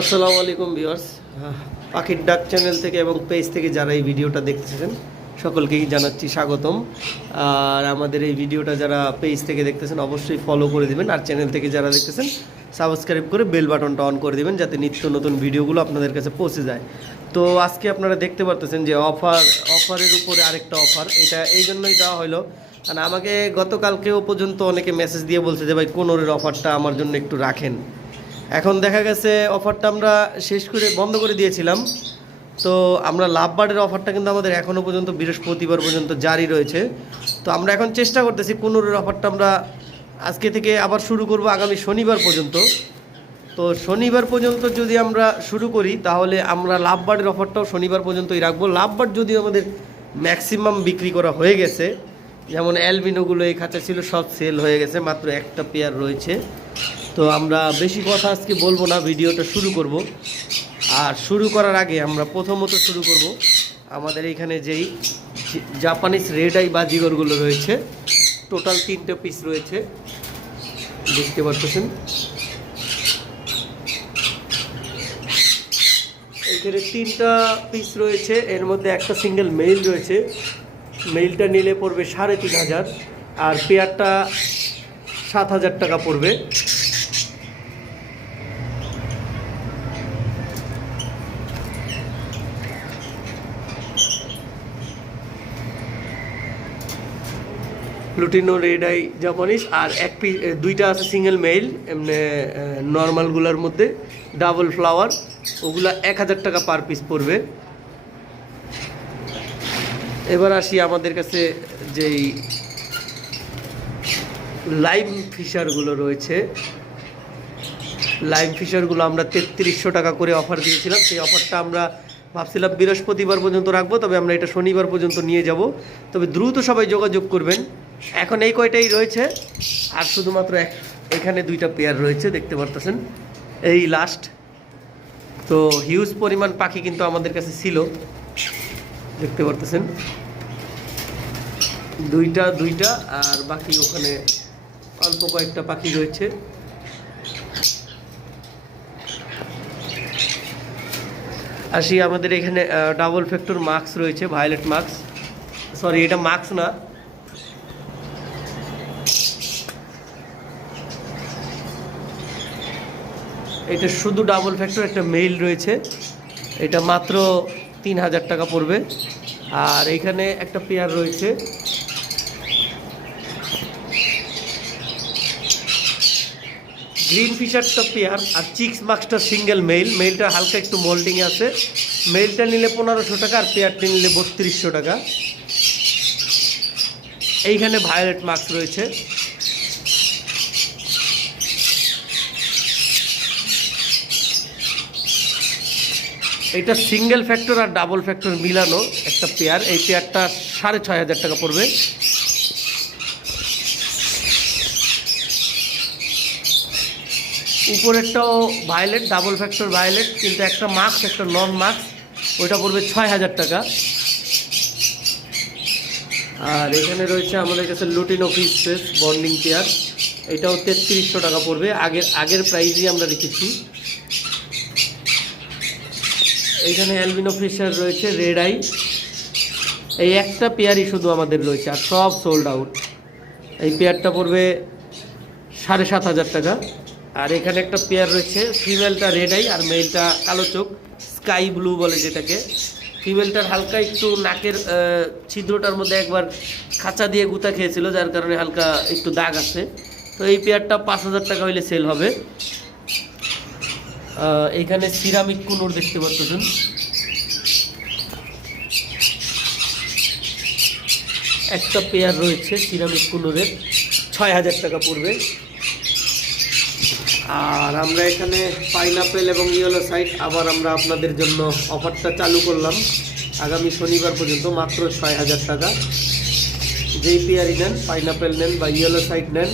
আসসালামু আলাইকুম ভিউয়ার্স। পাখির ডাক চ্যানেল থেকে এবং পেজ থেকে যারা এই ভিডিওটা দেখতেছেন, সকলকেই জানাচ্ছি স্বাগতম। আর আমাদের এই ভিডিওটা যারা পেজ থেকে দেখতেছেন, অবশ্যই ফলো করে দিবেন। আর চ্যানেল থেকে যারা দেখতেছেন সাবস্ক্রাইব করে বেল বাটনটা অন করে দিবেন, যাতে নিত্য নতুন ভিডিওগুলো আপনাদের কাছে পৌঁছে যায়। তো আজকে আপনারা দেখতে পারতেছেন যে অফার অফারের উপরে আরেকটা অফার এটা, এই জন্যই দেওয়া হলো কারণ আমাকে গতকালকেও পর্যন্ত অনেকে মেসেজ দিয়ে বলছে যে, ভাই, কোনোরের অফারটা আমার জন্য একটু রাখেন। এখন দেখা গেছে অফারটা আমরা শেষ করে বন্ধ করে দিয়েছিলাম। তো আমরা লাভবার্ডের অফারটা কিন্তু আমাদের এখনও পর্যন্ত বৃহস্পতিবার পর্যন্ত জারি রয়েছে। তো আমরা এখন চেষ্টা করতেছি পনেরোর অফারটা আমরা আজকে থেকে আবার শুরু করব আগামী শনিবার পর্যন্ত। তো শনিবার পর্যন্ত যদি আমরা শুরু করি, তাহলে আমরা লাভবার্ডের অফারটাও শনিবার পর্যন্তই রাখব। লাভবার্ড যদি আমাদের ম্যাক্সিমাম বিক্রি করা হয়ে গেছে যেমন অ্যালবিনোগুলো এই খাঁচা ছিল, সব সেল হয়ে গেছে, মাত্র একটা পেয়ার রয়েছে। তো আমরা বেশি কথা আজকে বলব না, ভিডিওটা শুরু করব। আর শুরু করার আগে আমরা প্রথমত শুরু করব আমাদের এখানে যেই জাপানিজ রেড আই বাজিগরগুলো রয়েছে। টোটাল তিনটে পিস রয়েছে। দেখতে পাচ্ছেন এখানে তিনটা পিস রয়েছে, এর মধ্যে একটা সিঙ্গেল মেইল রয়েছে। মেইলটা নিলে পড়বে সাড়ে তিন হাজার, আর পেয়ারটা সাত হাজার টাকা পড়বে। প্লুটিনো রেড আই জাপানিস আর এক পিস দুইটা আছে সিঙ্গেল মেইল এমনি নর্মালগুলোর মধ্যে ডাবল ফ্লাওয়ার ওগুলা এক হাজার টাকা পার পিস পড়বে। এবার আসি আমাদের কাছে যেই লাইভ ফিশারগুলো রয়েছে। লাইভ ফিশারগুলো আমরা তেত্রিশশো টাকা করে অফার দিয়েছিলাম। সেই অফারটা আমরা ভাবছিলাম বৃহস্পতিবার পর্যন্ত রাখব, তবে আমরা এটা শনিবার পর্যন্ত নিয়ে যাব। তবে দ্রুত সবাই যোগাযোগ করবেন। এখন এই কয়টাই রয়েছে, আর শুধুমাত্র এক, এখানে দুইটা পেয়ার রয়েছে, দেখতে পারতেছেন। এই লাস্ট তো হিউজ পরিমাণ পাখি কিন্তু আমাদের কাছে ছিল, দেখতে পারতেছেন। দুইটা দুইটা, আর বাকি ওখানে অল্প কয়েকটা পাখি রয়েছে। আসি, আমাদের এখানে ডাবল ফ্যাক্টর মাস্ক রয়েছে ভায়োলেট মাস্ক সরি এটা মাস্ক না। এটা শুধু ডাবল ফ্যাক্টর একটা মেইল রয়েছে। এটা মাত্র তিন হাজার টাকা পড়বে। আর এখানে একটা পেয়ার রয়েছে। গ্রিন ফিশারটা পেয়ার আর চিক্স মাস্কটা সিঙ্গেল মেইল মেইলটা হালকা একটু মোল্ডিং আছে। মেইলটা নিলে পনেরোশো টাকা আর পেয়ারটা নিলে বত্রিশশো টাকা। এইখানে ভায়োলেট মাস্ক রয়েছে। এটা সিঙ্গেল ফ্যাক্টর আর ডাবল ফ্যাক্টর মিলানো একটা পেয়ার এই পেয়ারটা সাড়ে ছয় হাজার টাকা পড়বে। উপরেরটাও ভায়োলেট ডাবল ফ্যাক্টর ভায়োলেট কিন্তু একটা মাস্ক একটা নন মাস্ক ওইটা পড়বে ছয় হাজার টাকা। আর এখানে রয়েছে আমাদের কাছে lutino office space bonding chair এটাও তেত্রিশশো টাকা পড়বে। আগের আগের প্রাইজই আমরা রেখেছি। এইখানে অ্যালবিনো ফিশার রয়েছে রেড আই এই একটা পেয়ারই শুধু আমাদের রয়েছে, আর সব সোল্ড আউট এই পেয়ারটা পড়বে সাড়ে সাত হাজার টাকা। আর এখানে একটা পেয়ার রয়েছে ফিমেলটা রেড আই আর মেলটা কালো চোখ স্কাই ব্লু বলে যেটাকে। ফিমেলটার হালকা একটু নাকের ছিদ্রটার মধ্যে একবার খাঁচা দিয়ে গুতা খেয়েছিল, যার কারণে হালকা একটু দাগ আছে। তো এই পেয়ারটা পাঁচ হাজার টাকা হইলে সেল হবে। এখানে সিরামিক কুনুর দেখতে পাচ্ছেন। একটা পেয়ার রয়েছে সিরামিক কুনুরের, ছয় হাজার টাকা পড়বে। আর আমরা এখানে পাইনাপেল এবং ইয়েলো সাইড আবার আমরা আপনাদের জন্য অফারটা চালু করলাম। আগামী শনিবার পর্যন্ত মাত্র ছয় হাজার টাকা। যেই পেয়ারই নেন পাইনাপেল নেন বা ইয়েলো সাইড নেন,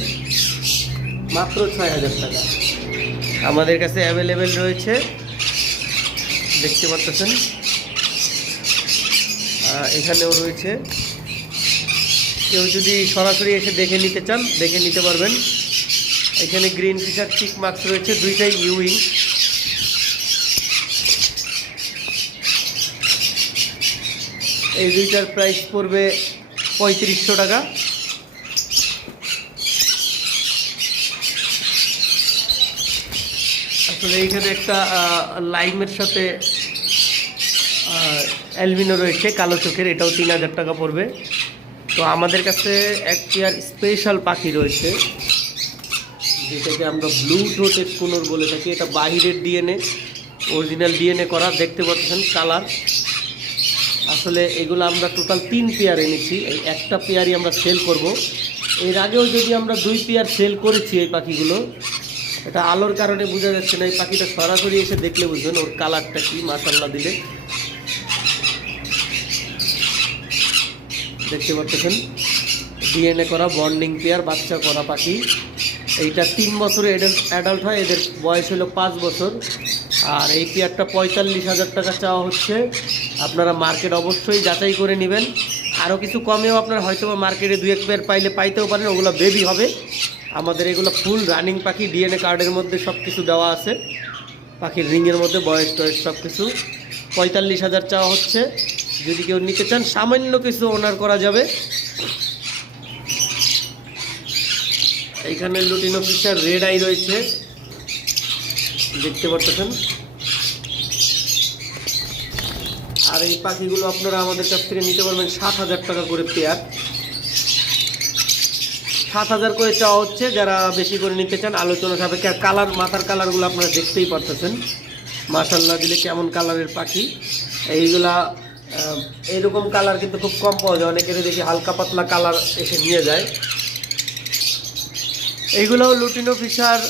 মাত্র ছয় হাজার টাকা। আমাদের কাছে অ্যাভেলেবেল রয়েছে। দেখতে পাচ্ছেন। এখানেও রয়েছে। কেউ যদি সরাসরি এসে দেখে নিতে চান, দেখে নিতে পারবেন। এখানে গ্রিন ফিশার ঠিক মাছ রয়েছে, দুইটাই ইউইং এই দুইটার প্রাইস পড়বে পঁয়ত্রিশশো টাকা। আসলে এইখানে একটা লাইমের সাথে অ্যালবিনো রয়েছে, কালো চোখের, এটাও তিন হাজার টাকা পড়বে। তো আমাদের কাছে একটি আর স্পেশাল পাখি রয়েছে। যেটাকে আমরা ব্লু থ্রোটেড কুনোর বলে থাকি, এটা বাহিরের ডিএনএ অরিজিনাল ডিএনএ করা, দেখতে পাচ্ছেন কালার আসলে এগুলো আমরা টোটাল তিন পেয়ার এনেছি, এই একটা পেয়ারই আমরা সেল করব। এর আগেও যদি আমরা দুই পেয়ার সেল করেছি এই পাখিগুলো, এটা আলোর কারণে বোঝা যাচ্ছে না, এই পাখিটা সরাসরি এসে দেখলে বুঝবেন ওর কালারটা কি মাসাল্লা দিলে। দেখতে পাচ্ছেন ডিএনএ করা বন্ডিং পেয়ার বাচ্চা করা পাখি। এইটা তিন বছরে অ্যাডাল্ট হয়, এদের বয়স হলো পাঁচ বছর। আর এই পেয়ারটা পঁয়তাল্লিশ হাজার টাকা চাওয়া হচ্ছে। আপনারা মার্কেট অবশ্যই যাচাই করে নেবেন। আরও কিছু কমেও আপনার হয়তো মার্কেটে দু এক পেয়ার পাইলে পাইতেও পারেন, ওগুলো বেবি হবে। আমাদের এগুলো ফুল রানিং পাখি ডিএনএ কার্ডের মধ্যে সব কিছু দেওয়া আছে। পাখির রিংয়ের মধ্যে, বয়স টয়স সব কিছু পঁয়তাল্লিশ হাজার চাওয়া হচ্ছে। যদি কেউ নিতে চান, সামান্য কিছু ওনার করা যাবে। এইখানে লুটিনো ফিশার রেড আই রয়েছে। দেখতে পাচ্ছেন? আর এই পাখিগুলো আপনারা আমাদের কাছ থেকে নিতে পারবেন সাত হাজার টাকা করে পেয়ার সাত হাজার করে চাওয়া হচ্ছে যারা বেশি করে নিতে চান আলোচনা সাপেক্ষে আর কালার মাথার কালারগুলো আপনারা দেখতেই পারতেছেন। মাসাল্লাহ দিলে কেমন কালারের পাখি। এইগুলা আহ, এইরকম কালার কিন্তু খুব কম পাওয়া যায়। অনেকের দেখি হালকা পাতলা কালার এসে নিয়ে যায়। এইগুলোও লুটিনো ফিশার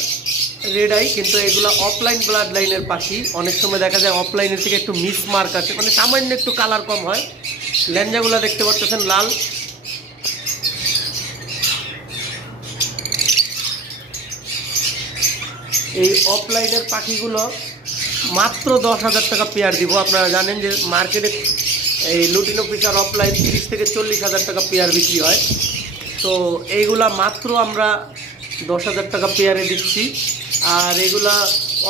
রেড আই কিন্তু এগুলো অফলাইন ব্লাড লাইনের পাখি। অনেক সময় দেখা যায় অফলাইনের থেকে একটু মিস মার্ক আছে। মানে সামান্য একটু কালার কম হয়। ল্যাঞ্জাগুলো দেখতে পাচ্ছেন লাল। এই অফলাইনের পাখিগুলো মাত্র দশ হাজার টাকা পেয়ার দিব। আপনারা জানেন যে মার্কেটে এই লুটিনো ফিশার অফলাইন তিরিশ থেকে চল্লিশ হাজার টাকা পেয়ার বিক্রি হয়। তো এইগুলা মাত্র আমরা দশ হাজার টাকা পেয়ারে দিচ্ছি। আর এগুলা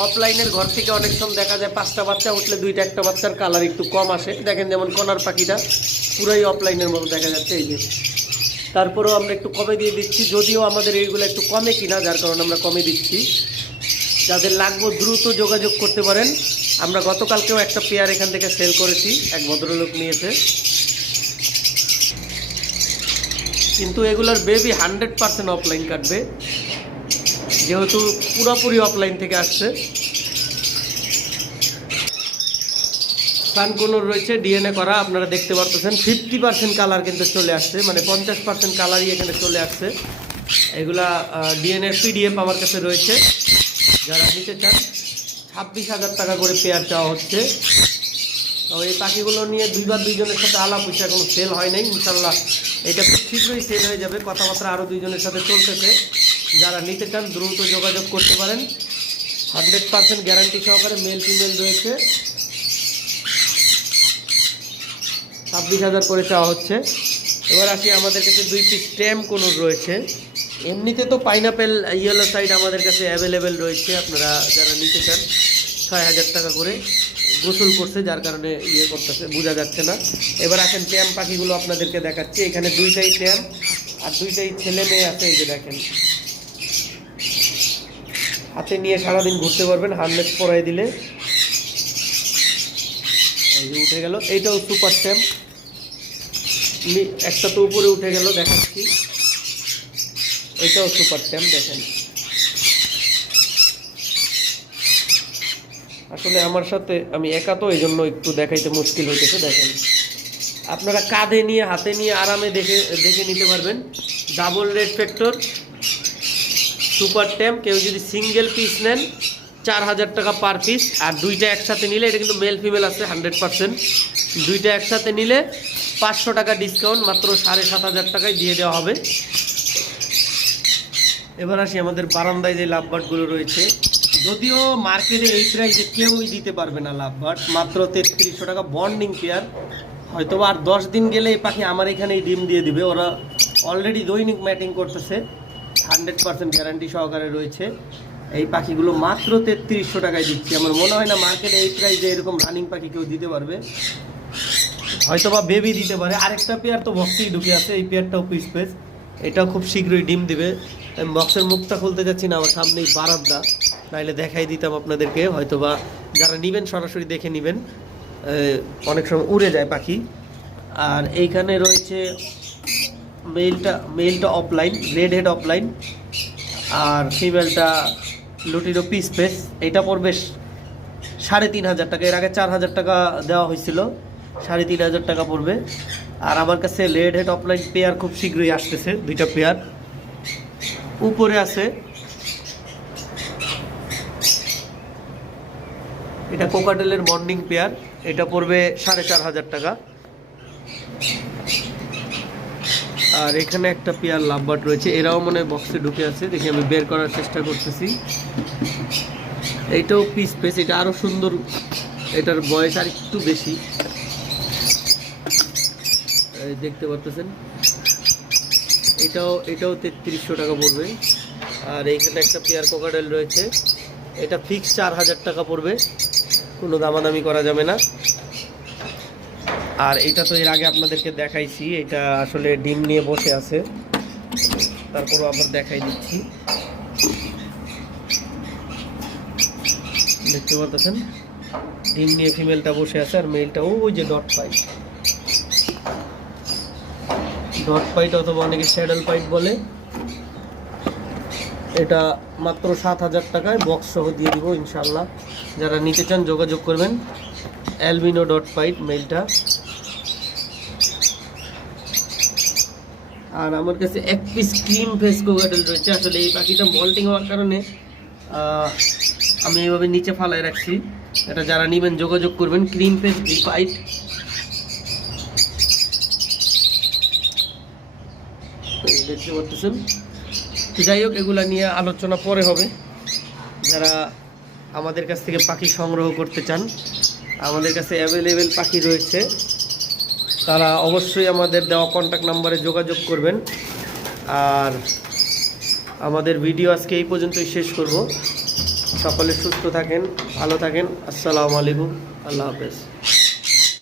অফলাইনের ঘর থেকে অনেক সময় দেখা যায় পাঁচটা বাচ্চা উঠলে দুইটা একটা বাচ্চার কালার একটু কম আসে। দেখেন যেমন কনার পাখিটা, পুরাই অফলাইনের মতো দেখা যাচ্ছে এই যে। তারপরেও আমরা একটু কমে দিয়ে দিচ্ছি, যদিও আমাদের এইগুলো একটু কমে কিনা, যার কারণে আমরা কমে দিচ্ছি। যাদের লাগবো দ্রুত যোগাযোগ করতে পারেন। আমরা গতকালকেও একটা পেয়ার এখান থেকে সেল করেছি, এক ভদ্রলোক নিয়েছে। কিন্তু এগুলোর বেবি হান্ড্রেড পার্সেন্ট অফলাইন কাটবে। যেহেতু পুরোপুরি অফলাইন থেকে আসছে। সানকোনোর রয়েছে ডিএনএ করা, আপনারা দেখতে পারতেছেন। ফিফটি পার্সেন্ট কালার কিন্তু চলে আসছে মানে পঞ্চাশ পার্সেন্ট কালারই এখানে চলে আসছে। এগুলা ডিএনএ পিডিএফ আমার কাছে রয়েছে। যারা নিতে চান, ছাব্বিশ হাজার টাকা করে পেয়ার চাওয়া হচ্ছে। তো এই পাখিগুলো নিয়ে দুইবার দুইজনের সাথে আলাপ হচ্ছে এখনও সেল হয় নাই। ইনশাল্লাহ এটা খুব শীঘ্রই সেল হয়ে যাবে। কথাবার্তা আরও দুইজনের সাথে চলতেছে। যারা নিতে চান দ্রুত যোগাযোগ করতে পারেন। হান্ড্রেড পার্সেন্ট গ্যারান্টি সহকারে মেল ফিমেল রয়েছে। ছাব্বিশ হাজার করে চাওয়া হচ্ছে। এবার আসি আমাদের কাছে দুই পিস স্ট্যাম কোনো রয়েছে। এমনিতে তো পাইনাপেল ইয়েলো সাইড আমাদের কাছে অ্যাভেলেবেল রয়েছে। আপনারা যারা নিতে চান, ছয় হাজার টাকা করে গোসল করছে, যার কারণে ইয়ে করতেছে, বোঝা যাচ্ছে না। এবার আসেন ট্যাম পাখিগুলো আপনাদেরকে দেখাচ্ছি। এখানে দুইটাই ট্যাম আর দুইটাই ছেলে মেয়ে আছে এই যে দেখেন। হাতে নিয়ে সারাদিন ঘুরতে পারবেন হার্নেস পরাই দিলে। যে উঠে গেল, এইটাও সুপার ট্যাম একটা তো উপরে উঠে গেল, দেখাচ্ছি। এটাও সুপার ট্যাম দেখেন। আসলে আমার সাথে আমি একা তো এই জন্য একটু দেখাইতে মুশকিল হইতেছে, দেখেন। আপনারা কাঁধে নিয়ে, হাতে নিয়ে আরামে দেখে দেখে নিতে পারবেন। ডাবল রেড ফ্যাক্টর সুপার ট্যাম কেউ যদি সিঙ্গেল পিস নেন, চার হাজার টাকা পার পিস, আর দুইটা একসাথে নিলে, এটা কিন্তু মেল ফিমেল আছে, হান্ড্রেড পার্সেন্ট। দুইটা একসাথে নিলে পাঁচশো টাকা ডিসকাউন্ট মাত্র সাড়ে সাত হাজার টাকায় দিয়ে দেওয়া হবে। এবার আসি আমাদের বারান্দায় যে লাভবার্ডগুলো রয়েছে। যদিও মার্কেটে এই প্রাইসে কেউই দিতে পারবে না লাভবার্ড মাত্র তেত্রিশশো টাকা বন্ডিং পেয়ার হয়তো আর দশ দিন গেলে এই পাখি আমার এখানেই ডিম দিয়ে দিবে, ওরা অলরেডি দৈনিক ম্যাটিং করতেছে। হান্ড্রেড পার্সেন্ট গ্যারান্টি সহকারে রয়েছে। এই পাখিগুলো মাত্র তেত্রিশশো টাকায় দিচ্ছি। আমার মনে হয় না মার্কেটে এই প্রাইসে এরকম রানিং পাখি কেউ দিতে পারবে। হয়তো বা বেবি দিতে পারে। আরেকটা পেয়ার তো বক্সেই ঢুকে আছে। এই পেয়ারটাও পিস পেস এটাও খুব শীঘ্রই ডিম দিবে। আমি বক্সের মুখটা খুলতে যাচ্ছি না, আমার সামনেই বারান্দা। নাইলে দেখাই দিতাম আপনাদেরকে। হয়তো বা যারা নেবেন, সরাসরি দেখে নেবেন। অনেক সময় উড়ে যায় পাখি। আর এইখানে রয়েছে মেলটা মেলটা অফলাইন রেড হেড অফলাইন আর ফিমেলটা লুটিরো পিস পেস এটা পড়বে সাড়ে তিন হাজার টাকা। এর আগে চার হাজার টাকা দেওয়া হয়েছিল, সাড়ে তিন হাজার টাকা পড়বে। আর আমার কাছে রেড হেড অফলাইন পেয়ার খুব শীঘ্রই আসতেছে, দুইটা পেয়ার উপরে আছে, এটা কোকাটেলের মর্নিং পেয়ার এটা পড়বে সাড়ে চার হাজার টাকা। আর এখানে একটা পেয়ার লাভবার্ড রয়েছে। এরাও মনে বক্সে ঢুকে আছে। দেখি আমি বের করার চেষ্টা করতেছি। এইটাও পিস পেস এটা আরও সুন্দর। এটার বয়স আর একটু বেশি। দেখতে পারতেছেন এটাও এটাও তেত্রিশশো টাকা পড়বে। আর এইখানে একটা পেয়ার কোকাডেল রয়েছে। এটা ফিক্স চার হাজার টাকা পড়বে। কোনো দামাদামি করা যাবে না। আর এটা তো এর আগে আপনাদেরকে দেখাইছি, এটা আসলে ডিম নিয়ে বসে আছে। তারপরও আবার দেখাই দিচ্ছি। দেখতে পাচ্ছেন? ডিম নিয়ে ফিমেলটা বসে আছে আর মেলটা ওই যে ডট পাইট ডট পাইট অথবা অনেকে স্যাডেল পাইট বলে। এটা মাত্র সাত হাজার টাকায় বক্স সহ দিয়ে দিব ইনশাল্লাহ যারা নিতে চান যোগাযোগ করবেন। অ্যালবিনো ডট পাইট মেলটা আর আমার কাছে এক পিস ক্রিম ফেস কোকাটেল রয়েছে। আসলে এই পাখিটা মল্টিং হওয়ার কারণে আমি এইভাবে নিচে ফালাই রাখছি। এটা যারা নেবেন, যোগাযোগ করবেন। ক্রিম ফেস এই পাইট এই দেখতে পাচ্ছেন। যাই হোক, এগুলা নিয়ে আলোচনা পরে হবে। যারা আমাদের কাছ থেকে পাখি সংগ্রহ করতে চান, আমাদের কাছে অ্যাভেলেবেল পাখি রয়েছে। তারা অবশ্যই আমাদের দেওয়া কন্ট্যাক্ট নাম্বারে যোগাযোগ করবেন। আর আমাদের ভিডিও আজকে এই পর্যন্তই শেষ করব। সকলে সুস্থ থাকেন, ভালো থাকেন। আসসালামু আলাইকুম। আল্লাহ হাফেজ।